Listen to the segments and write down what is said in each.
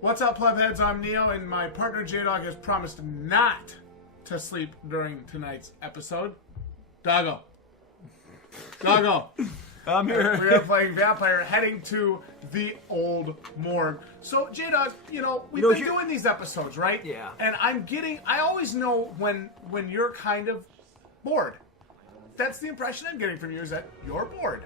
What's up, Plebheads? I'm Neo, and my partner Jdog has promised not to sleep during tonight's episode. Doggo. I'm here. We are playing Vampyr, heading to the old morgue. So, Jdog, we've been doing these episodes, right? Yeah. And I always know when you're kind of bored. That's the impression I'm getting from you, is that you're bored.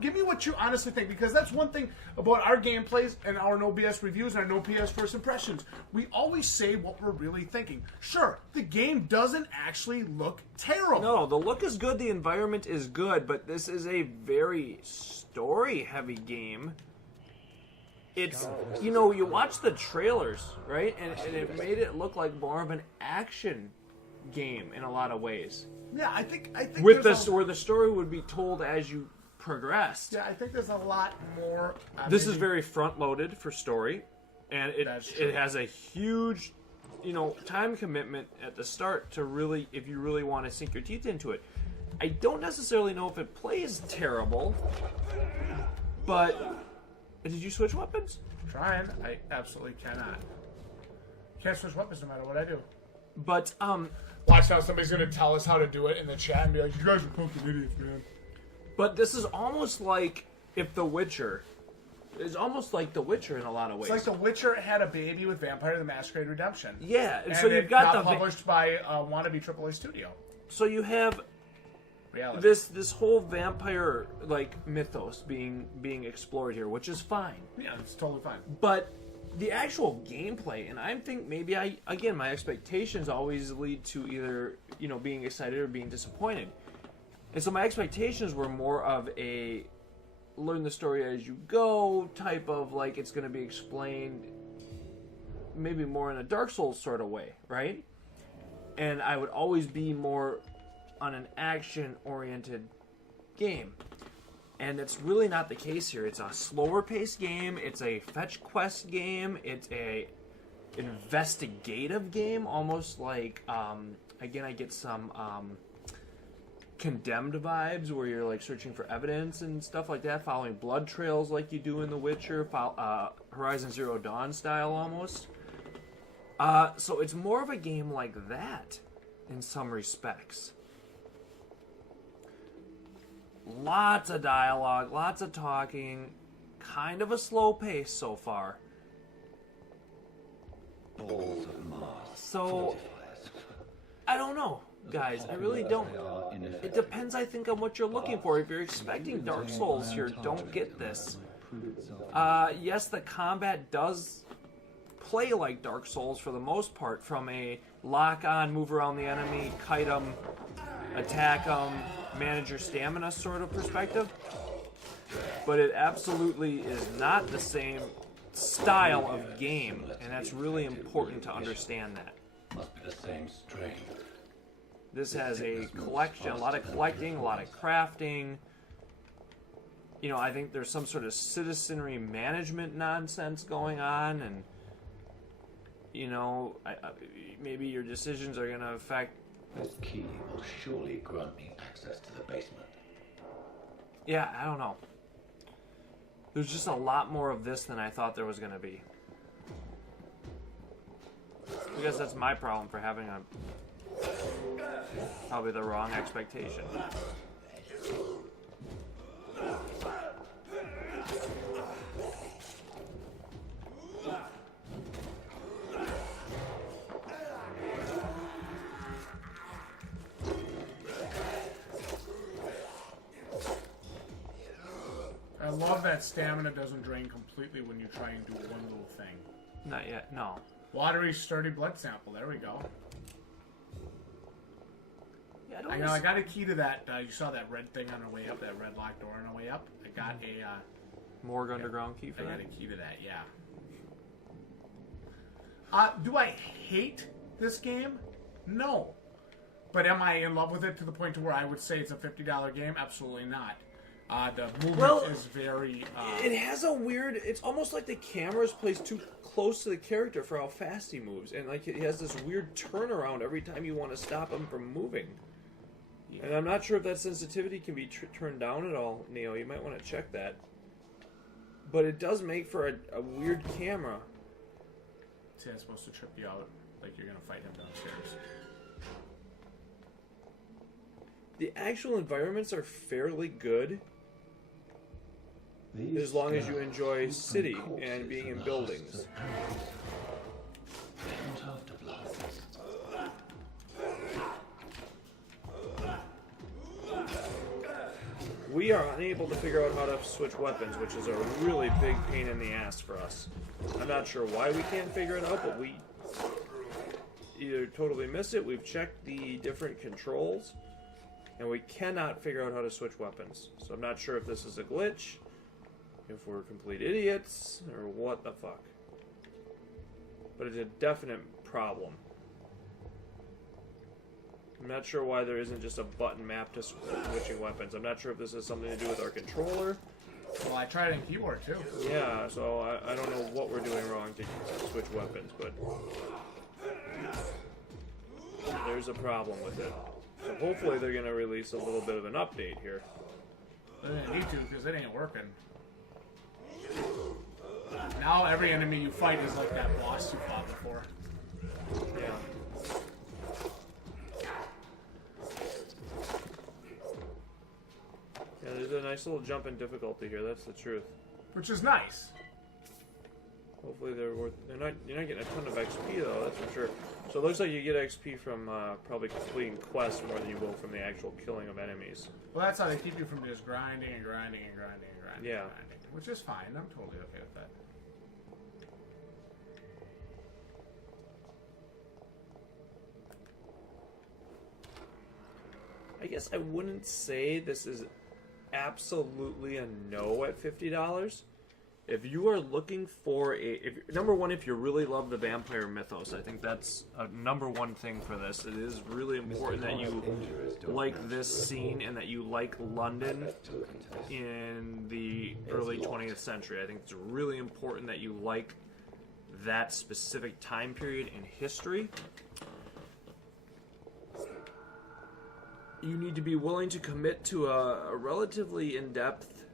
Give me what you honestly think, because that's one thing about our gameplays and our No BS reviews and our No BS first impressions. We always say what we're really thinking. Sure, the game doesn't actually look terrible. No, the look is good, the environment is good, but this is a very story-heavy game. It's, you watch the trailers, right? And it made it look like more of an action game in a lot of ways. Yeah, I think where the story would be told as you progressed. Yeah, I think there's a lot more. This is very front-loaded for story, and it has a huge, time commitment at the start to really, if you really want to sink your teeth into it. I don't necessarily know if it plays terrible, but did you switch weapons? I'm trying. I absolutely cannot. Can't switch weapons no matter what I do. But watch now, somebody's gonna tell us how to do it in the chat and be like, "You guys are fucking idiots, man." But this is almost like if The Witcher is almost like The Witcher in a lot of ways. It's like The Witcher had a baby with Vampyr: The Masquerade Redemption. Yeah, and so you've got the published by wannabe AAA studio. So you have reality. This whole vampire mythos being explored here, which is fine. Yeah, it's totally fine. But the actual gameplay, and I think maybe my expectations always lead to either being excited or being disappointed. And so my expectations were more of a learn the story as you go type of it's going to be explained maybe more in a Dark Souls sort of way, right? And I would always be more on an action-oriented game. And it's really not the case here. It's a slower-paced game. It's a fetch quest game. It's a investigative game, almost like, again, I get some Condemned vibes where you're searching for evidence and stuff like that, following blood trails like you do in The Witcher, Horizon Zero Dawn style almost. So it's more of a game like that in some respects. Lots of dialogue, lots of talking, kind of a slow pace so far. Balls of Mars. So I don't know. Guys, I really don't. It depends, I think, on what you're looking for. If you're expecting Dark Souls here, don't get this. Yes, the combat does play like Dark Souls for the most part, from a lock-on, move around the enemy, kite them, attack them, manage your stamina sort of perspective. But it absolutely is not the same style of game, and that's really important to understand that. Must be the same strain. This has a collection, a lot of collecting, a lot of crafting. I think there's some sort of citizenry management nonsense going on, and, maybe your decisions are going to affect... This key will surely grant me access to the basement. Yeah, I don't know. There's just a lot more of this than I thought there was going to be. I guess that's my problem for having probably the wrong expectation. I love that stamina doesn't drain completely when you try and do one little thing. Not yet, no. Watery, sturdy blood sample. There we go. Yeah, I got a key to that. You saw that red thing on our way up, that red locked door on our way up. I got a Morgue underground key for that. I got a key to that. Yeah. Do I hate this game? No. But am I in love with it to the point to where I would say it's a $50 game? Absolutely not. The movement is very... it has a weird... It's almost like the camera's placed too close to the character for how fast he moves. And he has this weird turnaround every time you want to stop him from moving. Yeah. And I'm not sure if that sensitivity can be turned down at all, Neo. You might want to check that. But it does make for a weird camera. See, that's supposed to trip you out, like you're gonna fight him downstairs. The actual environments are fairly good. These As long as you guys enjoy keep city on and corpses being in the buildings. hearts of They don't have to blood. We are unable to figure out how to switch weapons, which is a really big pain in the ass for us. I'm not sure why we can't figure it out, but we either totally miss it, we've checked the different controls, and we cannot figure out how to switch weapons. So I'm not sure if this is a glitch, if we're complete idiots, or what the fuck. But it's a definite problem. I'm not sure why there isn't just a button map to switching weapons. I'm not sure if this has something to do with our controller. Well, I tried it in keyboard too. Yeah, so I don't know what we're doing wrong to switch weapons, but there's a problem with it. So hopefully they're going to release a little bit of an update here. They didn't need to because it ain't working. Now every enemy you fight is like that boss you fought before. Yeah. Yeah, there's a nice little jump in difficulty here. That's the truth. Which is nice. Hopefully they're worth. You're not getting a ton of XP though. That's for sure. So it looks like you get XP from probably completing quests more than you will from the actual killing of enemies. Well, that's how they keep you from just grinding and grinding and grinding and grinding. Yeah. And grinding, which is fine. I'm totally okay with that. I guess I wouldn't say this is absolutely a no at $50. If you are looking for number one, if you really love the vampire mythos, I think that's a number one thing for this. It is really important that you like this scene and that you like London in the early 20th century. I think it's really important that you like that specific time period in history. You need to be willing to commit to a relatively in-depth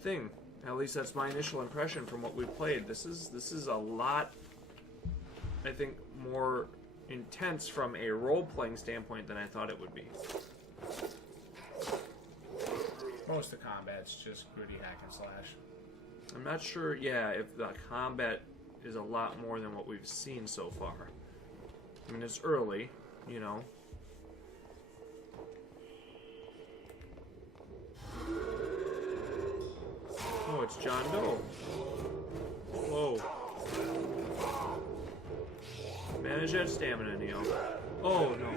thing. At least that's my initial impression from what we've played. This is a lot, I think, more intense from a role-playing standpoint than I thought it would be. Most of the combat's just gritty hack and slash. I'm not sure, yeah, if the combat is a lot more than what we've seen so far. I mean, it's early, you know. Oh, it's John Doe. Whoa. Manage that stamina, Neo. Oh, no.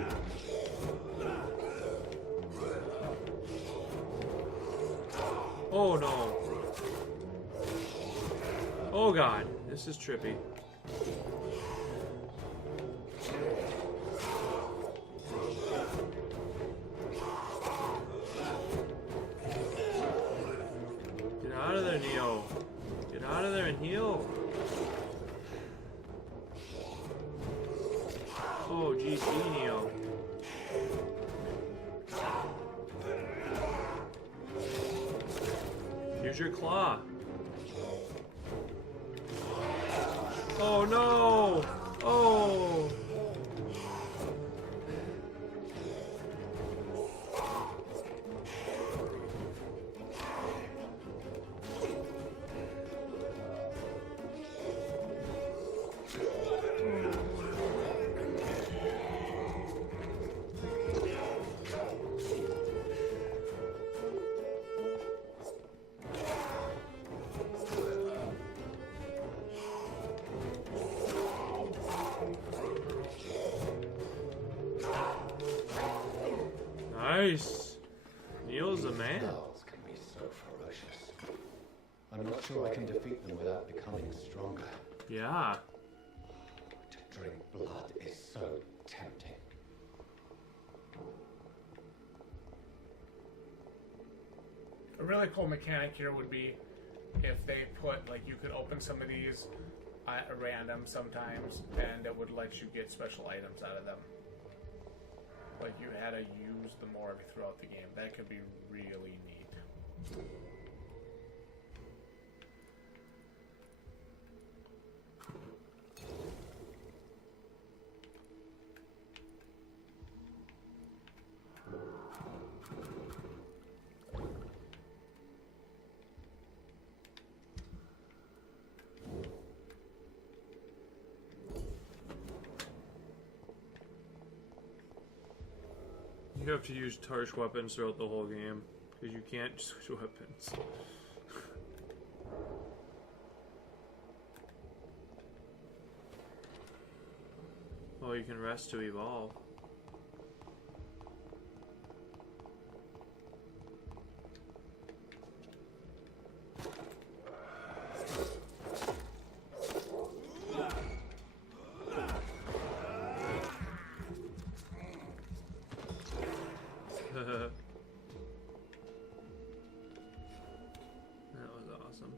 Oh, no. Oh, God. This is trippy. Get out of there, Neo. Get out of there and heal. Oh, GG, Neo. Here's your claw. Oh, no! Oh! Nice. Neil's a man. Spells can be so ferocious. I'm not sure I can defeat them without becoming stronger. Yeah. To drink blood is so tempting. A really cool mechanic here would be if they put, like, you could open some of these at random sometimes, and it would let you get special items out of them. Like, you had to use the morgue throughout the game. That could be really neat. You have to use Tarsh weapons throughout the whole game, because you can't switch weapons. Well, you can rest to evolve. That was awesome.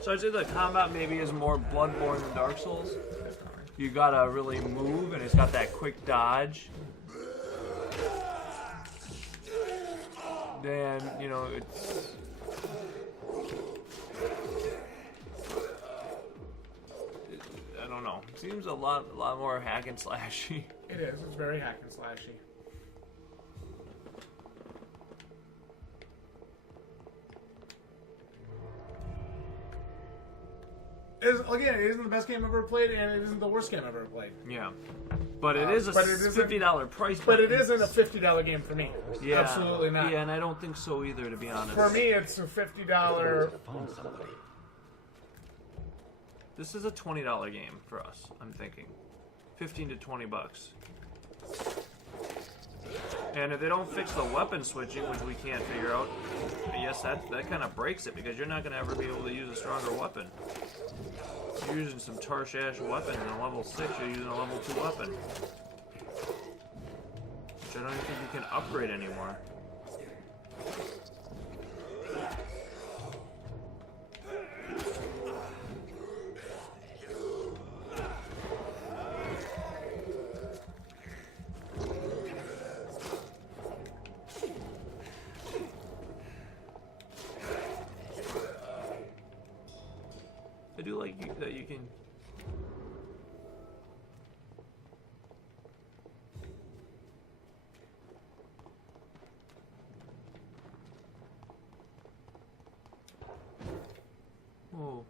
So I'd say the combat maybe is more Bloodborne than Dark Souls. You gotta really move, and it's got that quick dodge. Then, you know, it's... I don't know. It seems a lot more hack and slashy. It is. It's very hack and slashy. Again, it isn't the best game I've ever played, and it isn't the worst game I've ever played. Yeah. But it is a $50 price point. But it isn't a $50 game for me. Yeah. Absolutely not. Yeah, and I don't think so either, to be honest. For me, it's a $50... Find somebody. This is a $20 game for us, I'm thinking. 15 to 20 bucks. And if they don't fix the weapon switching, which we can't figure out, yes, that kind of breaks it, because you're not going to ever be able to use a stronger weapon. You're using some Tarsh-ash weapons in a level 6, you're using a level 2 weapon. Which I don't even think you can upgrade anymore. I do like that you can... Whoa.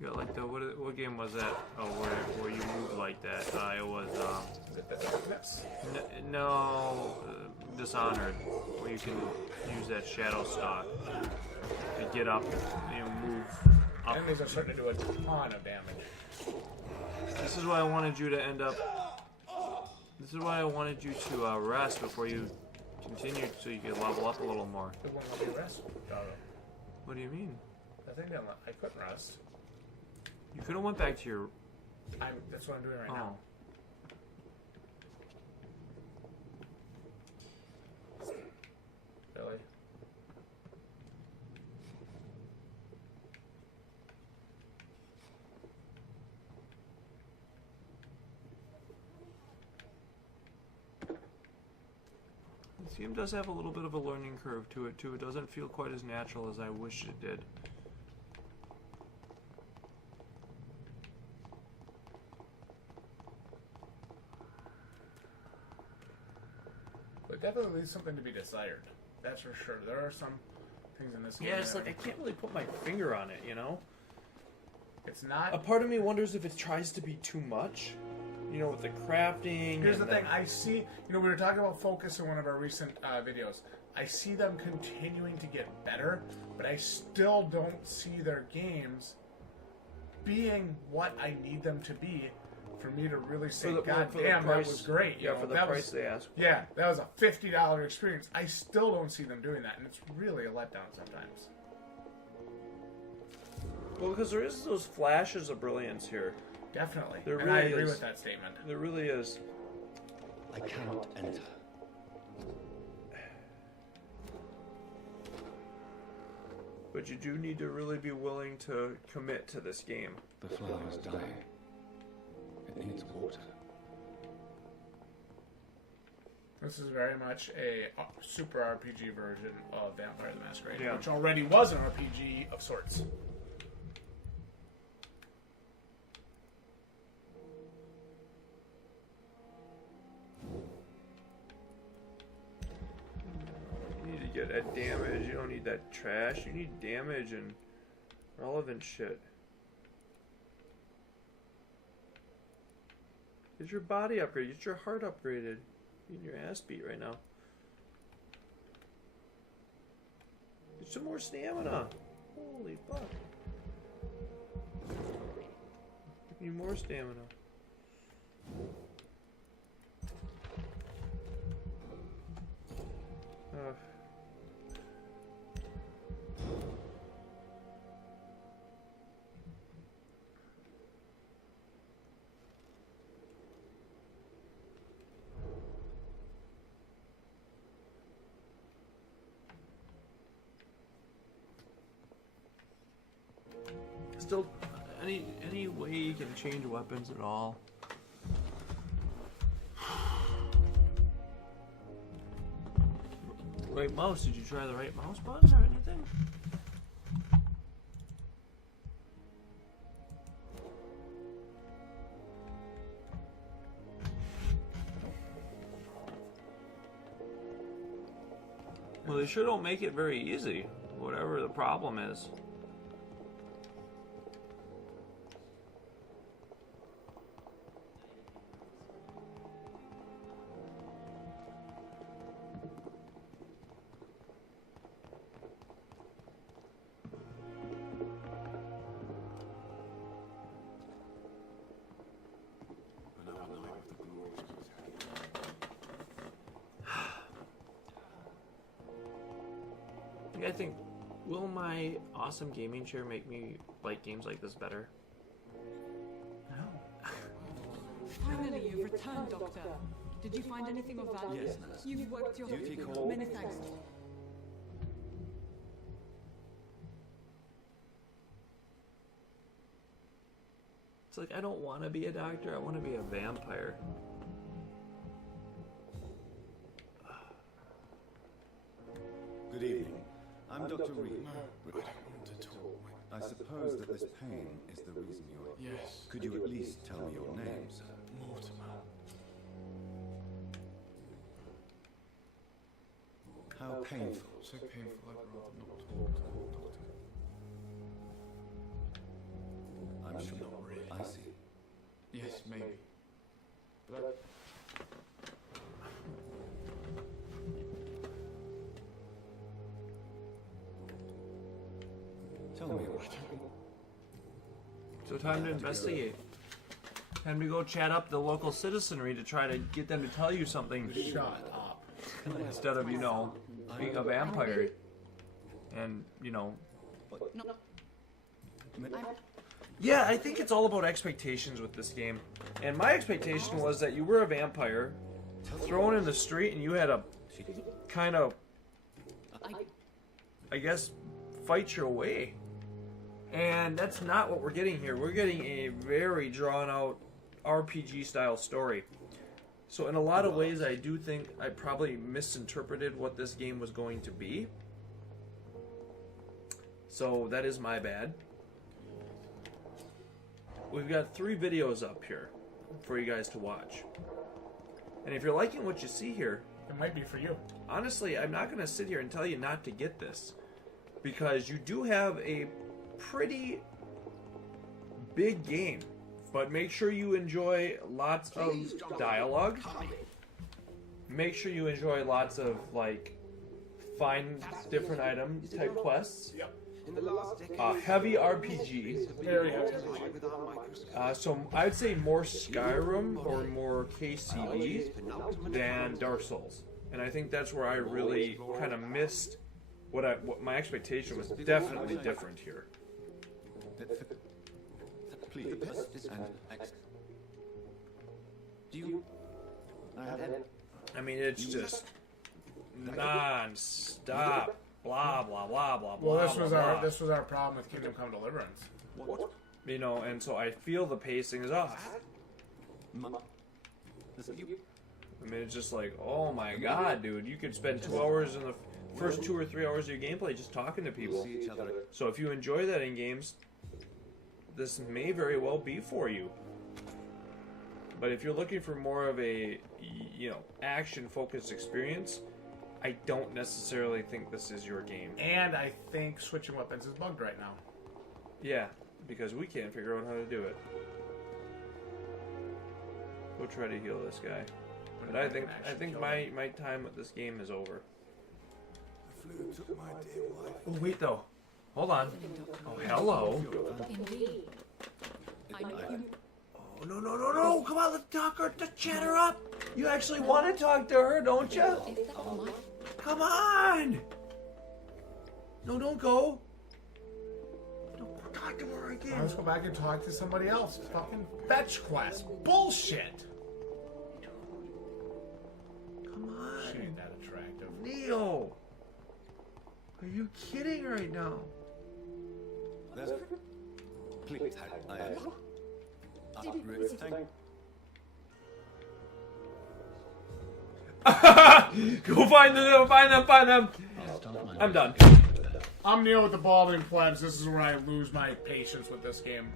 You got like the... What game was that? Oh, where you move like that? It was... Is it the Darkness? No... Dishonored. Where you can use that Shadow Stalk to get up and move up. Enemies are starting to do a ton of damage. This is why I wanted you to end up... This is why I wanted you to rest before you continue, so you could level up a little more. It won't let me rest, Doggo. What do you mean? I think I couldn't rest. You could have went back to your... That's what I'm doing right now. Really? This game does have a little bit of a learning curve to it, too. It doesn't feel quite as natural as I wish it did. But definitely leaves something to be desired. That's for sure. There are some things in this game. Yeah, it's like I can't really put my finger on it, you know? It's not... A part of me wonders if it tries to be too much. You know, with the crafting. Here's the thing. I see... You know, we were talking about focus in one of our recent videos. I see them continuing to get better, but I still don't see their games being what I need them to be for me to really say, God damn, that was great. Yeah, for the price they ask for. Yeah, that was a $50 experience. I still don't see them doing that, and it's really a letdown sometimes. Well, because there is those flashes of brilliance here. Definitely. There and really I agree is. with that statement. There really is. I cannot enter. But you do need to really be willing to commit to this game. The flower is dying. It needs water. This is very much a super RPG version of Vampire the Masquerade, Yeah. which already was an RPG of sorts. You need to get that damage. You don't need that trash. You need damage and relevant shit. Get your body upgraded. Get your heart upgraded. You're getting your ass beat right now. Get some more stamina. Holy fuck. Give me more stamina. Ugh. Still, any way you can change weapons at all? Right mouse? Did you try the right mouse button or anything? Well, they sure don't make it very easy, whatever the problem is. I think, will my awesome gaming chair make me like games like this better? No. Finally, you've returned, Doctor. Did you find anything of value? Yes, nurse. You've worked your... Duty call. Many thanks. It's like, I don't want to be a doctor, I want to be a vampire. Good evening. I'm Dr. Reed. I don't want to talk. I suppose that this pain is the reason you're... Yes. Could you at least tell me your name, sir? Mortimer. How painful. So painful, I'd rather not talk, Doctor. I'm sure. Not really. I see. Yes, maybe. But Tell me what. So time to investigate. Time to go chat up the local citizenry to try to get them to tell you something. Shut up. Instead of, you know, being a vampire. And, you know... Yeah, I think it's all about expectations with this game. And my expectation was that you were a vampire, thrown in the street, and you had to kind of, I guess, fight your way. And that's not what we're getting here. We're getting a very drawn-out RPG-style story. So in a lot of ways, I do think I probably misinterpreted what this game was going to be. So that is my bad. We've got 3 videos up here for you guys to watch. And if you're liking what you see here, It might be for you. honestly, I'm not going to sit here and tell you not to get this. Because you do have a pretty big game. But make sure you enjoy lots of dialogue. Make sure you enjoy lots of, like, find different item type quests. Yep. Heavy RPG. Very heavy. So I would say more Skyrim or more KCD than Dark Souls, and I think that's where I really kind of missed what my expectation was definitely different here. Please. And do you... I mean, it's just non-stop, blah blah blah blah blah. Well, blah. this was our problem with Kingdom Come Deliverance. What? You know, and so I feel the pacing is off. I mean, it's just like, oh my god, dude, you could spend 2 hours in the first 2 or 3 hours of your gameplay just talking to people. See each other. So if you enjoy that in games, this may very well be for you. But if you're looking for more of a, you know, action-focused experience, I don't necessarily think this is your game. And I think switching weapons is bugged right now. Yeah, because we can't figure out how to do it. We'll try to heal this guy. But I think my time with this game is over. The flu took my dear wife. Oh wait though. Hold on. Oh hello. Indeed. I know. Oh no. Come on, let's talk her to chat her up. You actually want to talk to her, don't you? Is that my... Come on. No, don't go. Don't go talk to her again. Let's go back and talk to somebody else. Fucking fetch quest. Bullshit. Come She on. ain't that attractive. Neo. Are you kidding right now? There's... Please, I am... Go find them. I'm done. I'm Neil with the Balding Plebs. This is where I lose my patience with this game.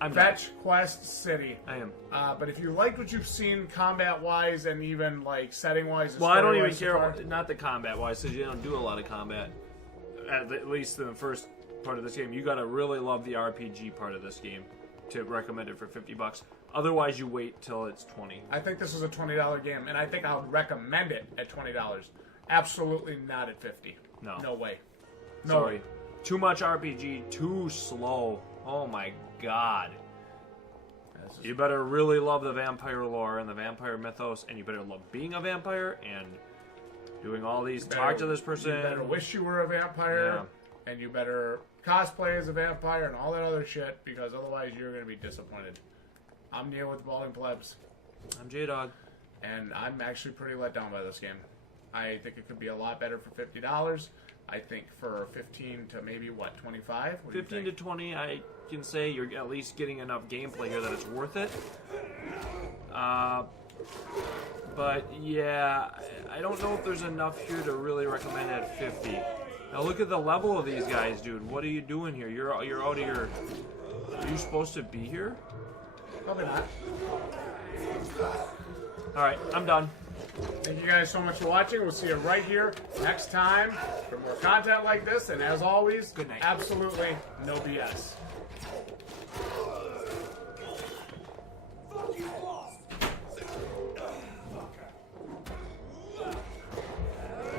I'm done. Fetch Quest City. I am. But if you liked what you've seen combat-wise and even like setting-wise, and Well, I don't even story-wise so care. far- Not the combat-wise, because you don't do a lot of combat. At least in the first part of this game, you gotta really love the RPG part of this game to recommend it for $50. Otherwise, you wait till it's 20. I think this is a $20 game, and I think I'll recommend it at $20. Absolutely not at $50. No. No way. No Sorry. way. Too much RPG, too slow. Oh my god. This is- You better really love the vampire lore and the vampire mythos, and you better love being a vampire and doing all these. Talk to this person. You better wish you were a vampire, and you better cosplay as a vampire and all that other shit, because otherwise you're going to be disappointed. I'm Neil with the Balding Plebs, I'm Jdog. and I'm actually pretty let down by this game. I think it could be a lot better for $50. I think for 15 to maybe, what, 25? What do you 15 to think? 20, I can say you're at least getting enough gameplay here that it's worth it. But yeah, I don't know if there's enough here to really recommend it at 50. Now look at the level of these guys, dude. What are you doing here? You're out of your... Are you supposed to be here? Probably not. Alright, I'm done. Thank you guys so much for watching. We'll see you right here next time for more content like this. And as always, Good night. absolutely no BS. Fuck you,